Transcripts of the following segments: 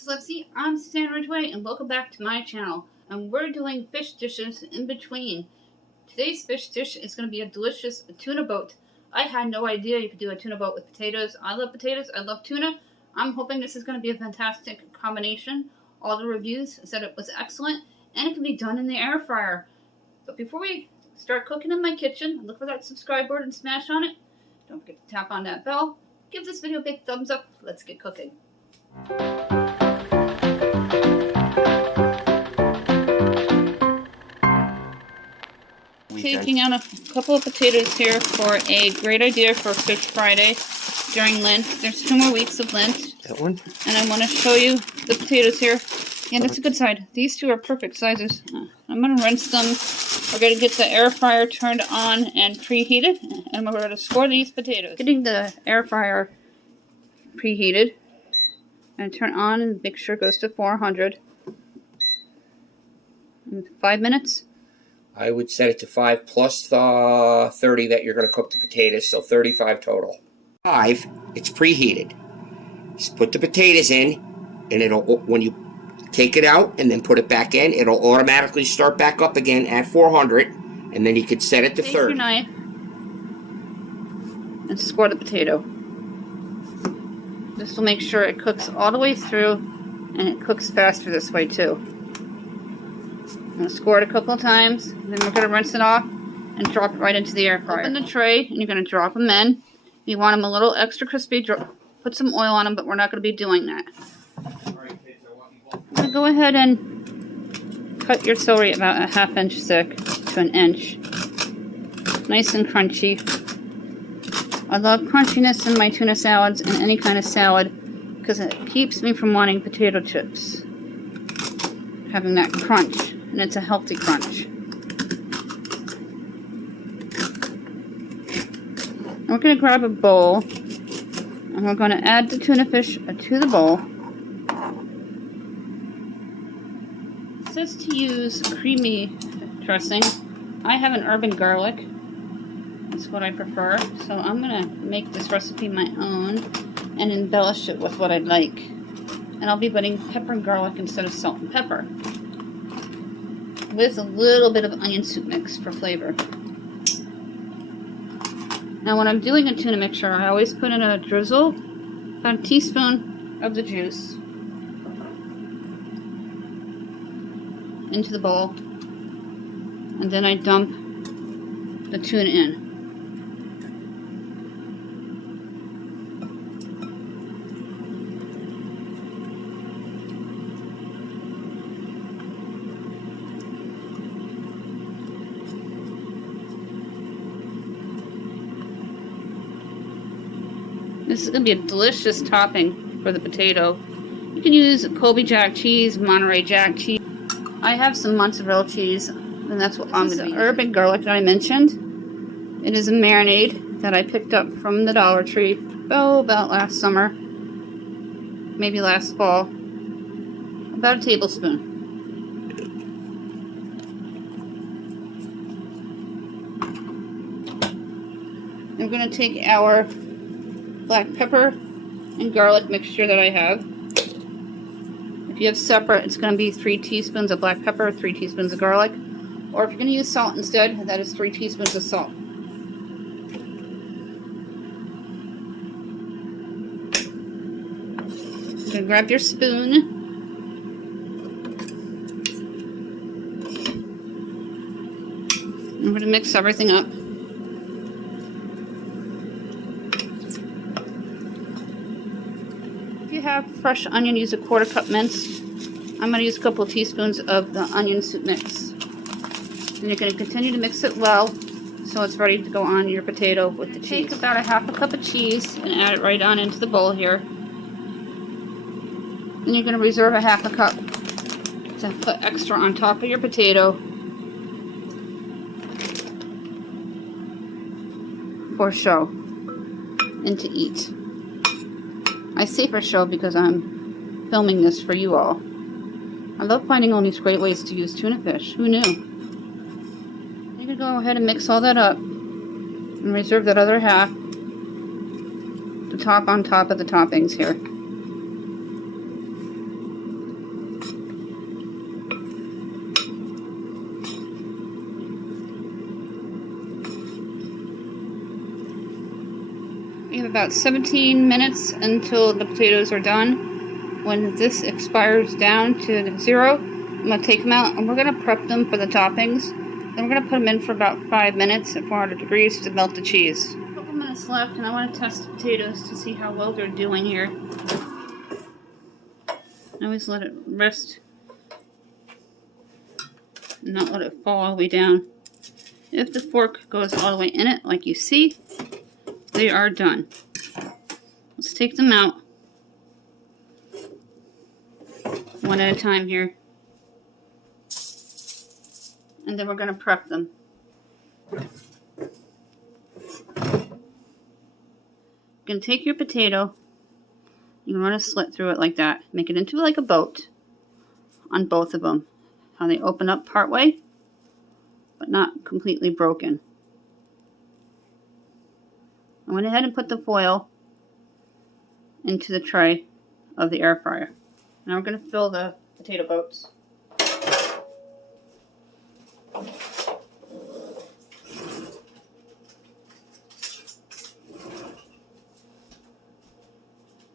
Lipsy, I'm Suzanne Ridgway and welcome back to my channel. And we're doing fish dishes in between. Today's fish dish is going to be a delicious tuna boat. I had no idea you could do a tuna boat with potatoes. I love potatoes, I love tuna. I'm hoping this is going to be a fantastic combination. All the reviews said it was excellent and it can be done in the air fryer. But before we start cooking in my kitchen, look for that subscribe button and smash on it. Don't forget to tap on that bell. Give this video a big thumbs up. Let's get cooking. Taking out a couple of potatoes here for a great idea for Fish Friday during Lent. There's 2 more weeks of Lent. That one? And I want to show you the potatoes here. Yeah, that's a good side. These 2 are perfect sizes. I'm going to rinse them. We're going to get the air fryer turned on and preheated. And we're going to score these potatoes. Getting the air fryer preheated. And turn on and make sure it goes to 400. In 5 minutes. I would set it to 5 plus the 30 that you're going to cook the potatoes, so 35 total. 5, it's preheated. Just put the potatoes in, and it'll, when you take it out and then put it back in, it'll automatically start back up again at 400, and then you could set it to 30. Take your knife and score the potato. This will make sure it cooks all the way through, and it cooks faster this way too. I'm going to score it a couple of times, then we're going to rinse it off and drop it right into the air fryer. Open the tray, and you're going to drop them in. If you want them a little extra crispy, put some oil on them, but we're not going to be doing that. I'm going to go ahead and cut your celery about a ½ inch thick to 1 inch. Nice and crunchy. I love crunchiness in my tuna salads and any kind of salad because it keeps me from wanting potato chips. Having that crunch. And it's a healthy crunch. And we're going to grab a bowl and we're going to add the tuna fish to the bowl. It says to use creamy dressing. I have an urban garlic. That's what I prefer. So I'm going to make this recipe my own and embellish it with what I'd like. And I'll be putting pepper and garlic instead of salt and pepper, with a little bit of onion soup mix for flavor. Now when I'm doing a tuna mixture, I always put in a drizzle, about a teaspoon of the juice into the bowl, and then I dump the tuna in. This is going to be a delicious topping for the potato. You can use Colby Jack cheese, Monterey Jack cheese. I have some mozzarella cheese, and that's what I'm going to. Urban garlic that I mentioned. It is a marinade that I picked up from the Dollar Tree about last summer, maybe last fall. About a tablespoon. I'm going to take our black pepper and garlic mixture that I have. If you have separate, it's going to be 3 teaspoons of black pepper, 3 teaspoons of garlic. Or if you're going to use salt instead, that is 3 teaspoons of salt. You're going to grab your spoon. I'm going to mix everything up. If you have fresh onion, use a 1/4 cup mince. I'm going to use a couple of teaspoons of the onion soup mix. And you're going to continue to mix it well so it's ready to go on your potato with the cheese. Take about a ½ cup of cheese and add it right on into the bowl here. Then you're going to reserve a ½ cup to put extra on top of your potato for show and to eat. I say for show because I'm filming this for you all. I love finding all these great ways to use tuna fish. Who knew? You can go ahead and mix all that up and reserve that other half to top on top of the toppings here. about 17 minutes until the potatoes are done. When this expires down to 0, I'm going to take them out and we're going to prep them for the toppings. Then we're going to put them in for about 5 minutes at 400 degrees to melt the cheese. A couple minutes left and I want to test the potatoes to see how well they're doing here. I always let it rest and not let it fall all the way down. If the fork goes all the way in it, like you see, they are done. Let's take them out one at a time here. And then we're going to prep them. You're going to take your potato, you can run a slit through it like that. Make it into like a boat on both of them. How they open up part way, but not completely broken. I went ahead and put the foil into the tray of the air fryer. Now we're going to fill the potato boats.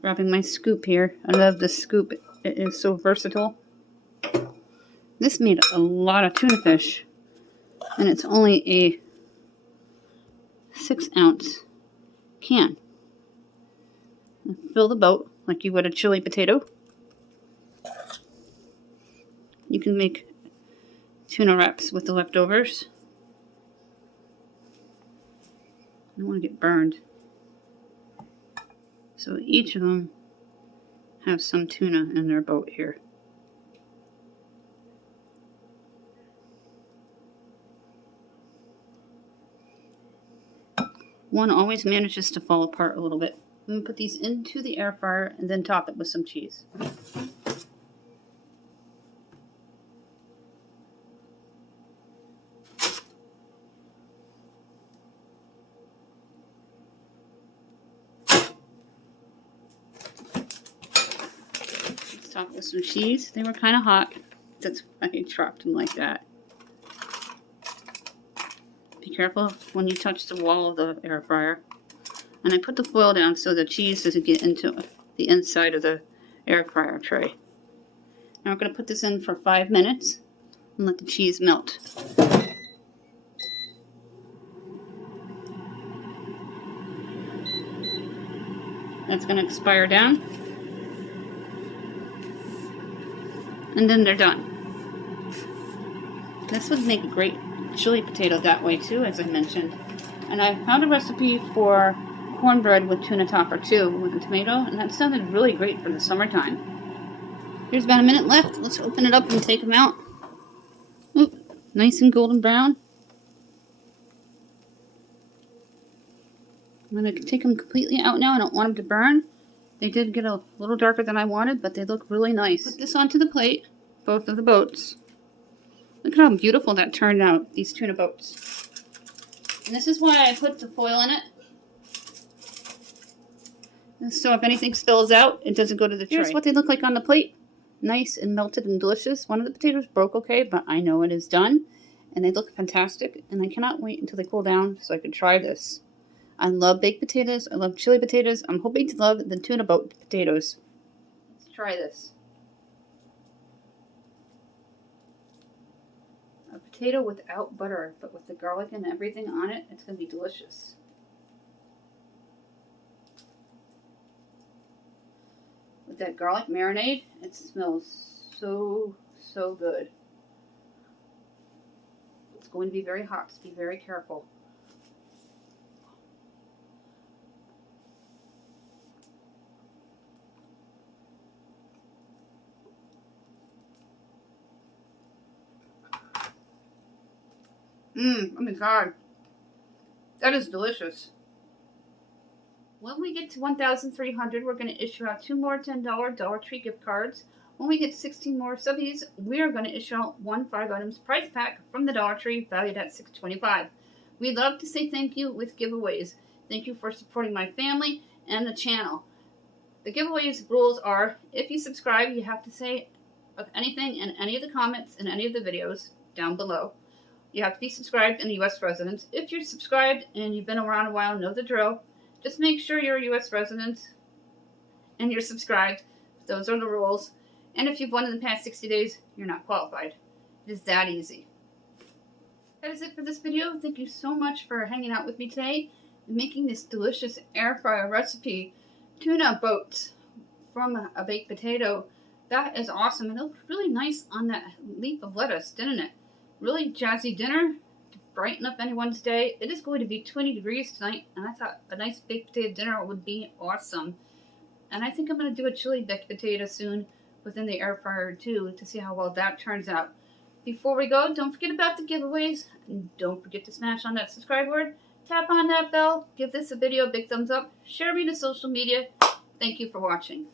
Grabbing my scoop here. I love this scoop. It is so versatile. This made a lot of tuna fish. And it's only a 6-ounce can. And fill the boat like you would a chili potato. You can make tuna wraps with the leftovers. I don't want to get burned. So each of them have some tuna in their boat here. One always manages to fall apart a little bit. I'm going to put these into the air fryer and then top it with some cheese. Let's top it with some cheese. They were kind of hot. That's why I dropped them like that. Be careful when you touch the wall of the air fryer. And I put the foil down so the cheese doesn't get into the inside of the air fryer tray. Now we're going to put this in for 5 minutes and let the cheese melt. That's going to expire down. And then they're done. This would make a great chili potato that way too, as I mentioned. And I found a recipe for cornbread with tuna topper too, with a tomato, and that sounded really great for the summertime. There's about a minute left. Let's open it up and take them out. Oop, nice and golden brown. I'm going to take them completely out now. I don't want them to burn. They did get a little darker than I wanted, but they look really nice. Put this onto the plate, both of the boats. Look at how beautiful that turned out, these tuna boats. And this is why I put the foil in it. And so if anything spills out, it doesn't go to the tray. Here's what they look like on the plate. Nice and melted and delicious. One of the potatoes broke okay, but I know it is done. And they look fantastic. And I cannot wait until they cool down so I can try this. I love baked potatoes. I love chili potatoes. I'm hoping to love the tuna boat potatoes. Let's try this. A potato without butter, but with the garlic and everything on it, it's going to be delicious. With that garlic marinade, it smells so good. It's going to be very hot, so be very careful. Oh my god. That is delicious. When we get to 1,300, we're going to issue out 2 more $10 Dollar Tree gift cards. When we get 16 more subbies, we are going to issue out 1 5 items price pack from the Dollar Tree valued at $6.25. We'd love to say thank you with giveaways. Thank you for supporting my family and the channel. The giveaways rules are, if you subscribe, you have to say of anything in any of the comments in any of the videos down below. You have to be subscribed and a U.S. resident. If you're subscribed and you've been around a while, know the drill. Just make sure you're a U.S. resident and you're subscribed. Those are the rules. And if you've won in the past 60 days, you're not qualified. It is that easy. That is it for this video. Thank you so much for hanging out with me today and making this delicious air fryer recipe, tuna boat from a baked potato. That is awesome. And it looked really nice on that leaf of lettuce, didn't it? Really jazzy dinner to brighten up anyone's day. It is going to be 20 degrees tonight, and I thought a nice baked potato dinner would be awesome. And I think I'm going to do a chili baked potato soon within the air fryer too to see how well that turns out. Before we go, don't forget about the giveaways, and don't forget to smash on that subscribe word, tap on that bell, give this video a big thumbs up, share me to social media. Thank you for watching.